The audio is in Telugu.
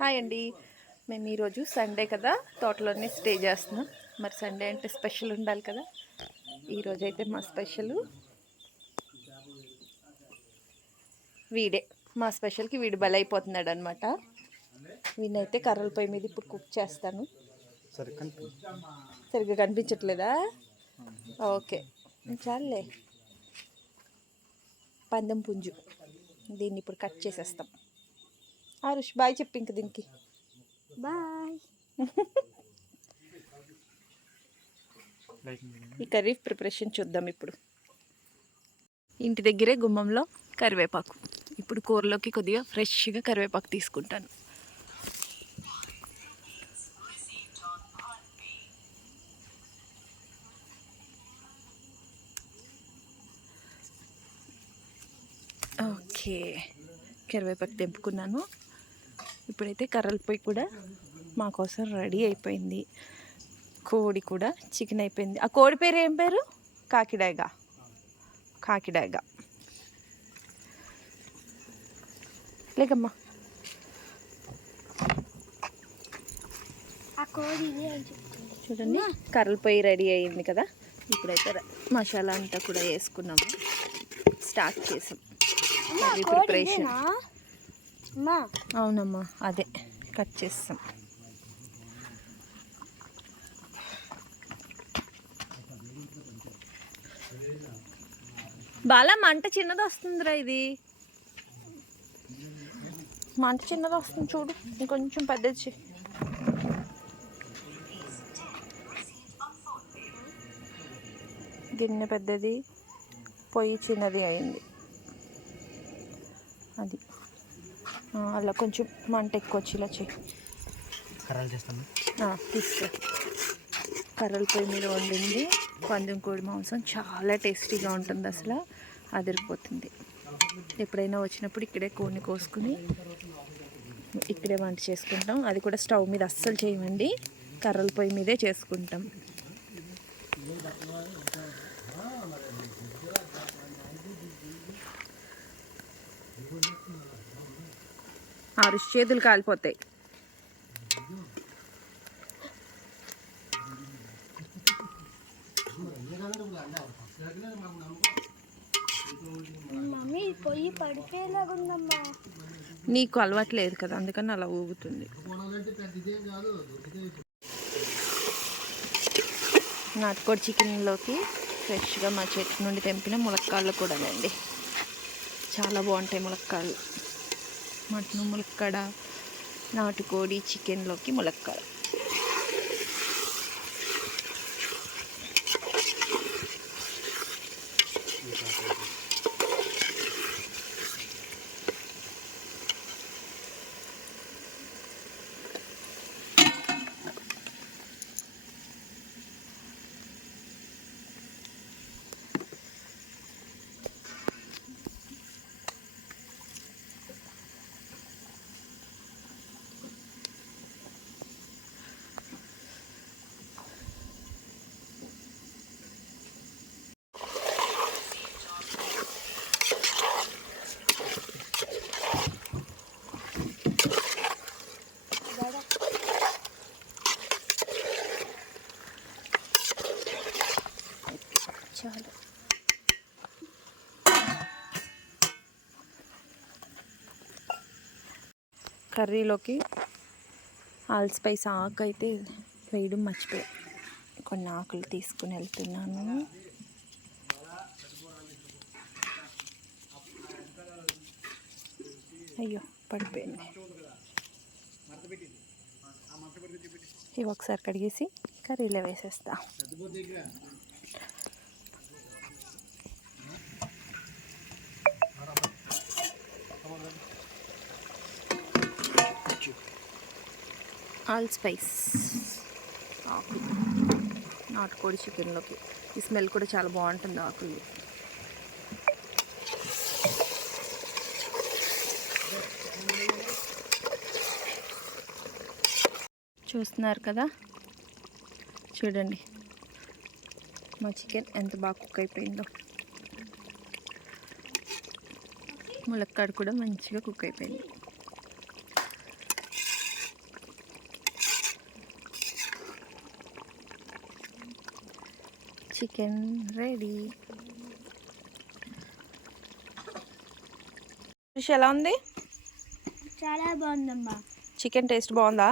హాయ్ అండి. మేము ఈరోజు సండే కదా తోటలోనే స్టే చేస్తున్నాం. మరి సండే అంటే స్పెషల్ ఉండాలి కదా. ఈరోజు అయితే మా స్పెషల్ వీడే. మా స్పెషల్కి వీడు బలైపోతున్నాడు అనమాట. వీనైతే కర్రల పొయ్యి మీద ఇప్పుడు కుక్ చేస్తాను. సరిగ్గా కనిపించట్లేదా? ఓకే చాలులే. పందెం పుంజు దీన్ని ఇప్పుడు కట్ చేసేస్తాం. ఆరుష్ బాయ్ చెప్పి ఇంక దీనికి బాయ్. ఈ కర్రీ ప్రిపరేషన్ చూద్దాం ఇప్పుడు. ఇంటి దగ్గరే గుమ్మంలో కరివేపాకు. ఇప్పుడు కూరలోకి కొద్దిగా ఫ్రెష్గా కరివేపాకు తీసుకుంటాను. ఓకే, కరివేపాకు తెంపుకున్నాను. ఇప్పుడైతే కర్రల పొయ్యి కూడా మా కోసం రెడీ అయిపోయింది. కోడి కూడా చికెన్ అయిపోయింది. ఆ కోడి పేరు ఏం పేరు? కాకిడాయిగా. కాకిడాయిగా లేకమ్మా. చూడండి కర్రల పొయ్యి రెడీ అయ్యింది కదా. ఇప్పుడైతే మసాలా అంతా కూడా వేసుకున్నాము. స్టార్ట్ చేసాం కర్రీ ప్రిపరేషన్. అవునమ్మా, అదే కట్ చేస్తాం. బాలా మంట చిన్నది వస్తుందిరా. ఇది మంట చిన్నది వస్తుంది చూడు, ఇంకొంచెం పెద్దది. గిన్నె పెద్దది, పొయ్యి చిన్నది అయింది. అది అలా కొంచెం మంట ఎక్కువ వచ్చి ఇలా చేయి. తీసుకో. కర్రల పొయ్యి మీద వండింది పందెం కోడి మాంసం చాలా టేస్టీగా ఉంటుంది. అసలు అదిరిపోతుంది. ఎప్పుడైనా వచ్చినప్పుడు ఇక్కడే కోడిని కోసుకుని ఇక్కడే వంట చేసుకుంటాం. అది కూడా స్టవ్ మీద అస్సలు చేయమండి, కర్రల పొయ్యి మీదే చేసుకుంటాం. ఆరు చేతులు కాలిపోతాయి. మమ్మీ పొయ్యి పడిపోయేలాగుందమ్మా. నీకు అలవాట్లేదు కదా, అందుకని అలా ఊగుతుంది. నాటుకోడి చికెన్లోకి ఫ్రెష్గా మా చెట్టు నుండి తెంపిన ములక్కాళ్ళు కూడానండి. చాలా బాగుంటాయి ములక్కాళ్ళు. మటన్ ములక్కాడ, నాటుకోడి చికెన్లోకి ములక్కాడ. చాలు. కర్రీలోకి ఆల్ స్పైస్ ఆకు అయితే వేయడం మర్చిపోయా. కొన్ని ఆకులు తీసుకుని వెళ్తున్నాను. అయ్యో పడిపోయింది. ఇవి ఒకసారి కడిగేసి కర్రీలో వేసేస్తా. ఆల్ స్పైస్ ఆకు నాటుకోడి చికెన్లోకి. ఈ స్మెల్ కూడా చాలా బాగుంటుంది ఆకులు. చూస్తున్నారు కదా, చూడండి మా చికెన్ ఎంత బాగా కుక్ అయిపోయిందో. ములక్కాడ కూడా మంచిగా కుక్ అయిపోయింది. Chicken ready. ఫిష్ ఎలా ఉంది? చాలా బాగుందమ్మా. చికెన్ టేస్ట్ బాగుందా?